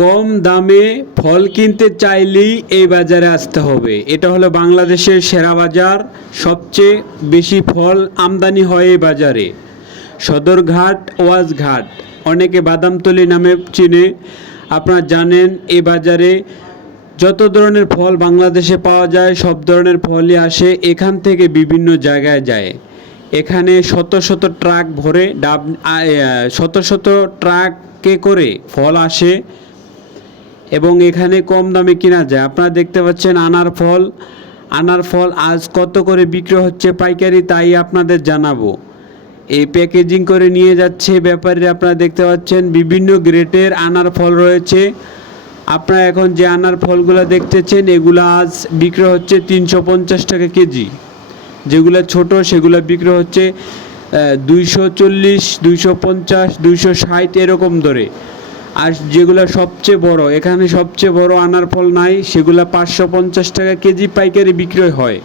কম দামে ফল কিনতে চাইলেই এই বাজারে আসতে হবে। এটা হলো বাংলাদেশের সেরা বাজার। সবচেয়ে বেশি ফল আমদানি হয় এই বাজারে। সদরঘাট ওয়াজঘাট অনেকে বাদামতলি নামে চিনে। আপনারা জানেন এই বাজারে যত ধরনের ফল বাংলাদেশে পাওয়া যায়, সব ধরনের ফলই আসে, এখান থেকে বিভিন্ন জায়গায় যায়। এখানে শত শত ট্রাক ভরে, ডাব শত শত ট্রাকে করে ফল আসে। এবং এখানে কম দামে কেনা যায়। আপনারা দেখতে পাচ্ছেন আনার ফল। আনার ফল আজ কত করে বিক্রি হচ্ছে পাইকারি তাই আপনাদের জানাব। এই প্যাকেজিং করে নিয়ে যাচ্ছে ব্যাপারীরা। আপনারা দেখতে পাচ্ছেন বিভিন্ন গ্রেটের আনার ফল রয়েছে। আপনারা এখন যে আনার ফলগুলো দেখতেছেন, এগুলো আজ বিক্রি হচ্ছে তিনশো পঞ্চাশ টাকা কেজি। যেগুলো ছোট, সেগুলো বিক্রি হচ্ছে দুইশো চল্লিশ, দুইশো পঞ্চাশ, দুইশো ষাট এরকম ধরে আর যেগুলো সবচেয়ে বড়, এখানে সবচেয়ে বড় আনার ফল নাই, সেগুলো পাঁচশো পঞ্চাশ টাকা কেজি পাইকারি বিক্রয় হয়।